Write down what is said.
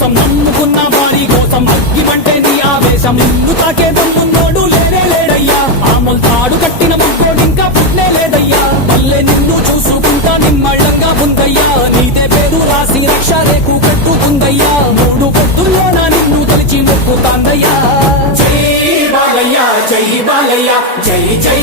కోసం నమ్ముకున్న వారి కోసం అగ్గిమంటే నీ ఆవేశం నిన్ను తాకే దమ్మున్నోడు లేనే లేడయ్యా ఆమల్ తాడు కట్టిన ముగ్గోడు ఇంకా పుట్లే లేదయ్యా మళ్ళీ నిన్ను చూసుకుంటా నిమ్మళ్ళంగా ఉందయ్యా నీదే పేరు రాసి రక్ష రేకు కట్టుకుందయ్యా మూడు పొద్దుల్లోన నిన్ను తలిచి మొక్కుతాందయ్యా జై బాలయ్య జై బాలయ్య జై జై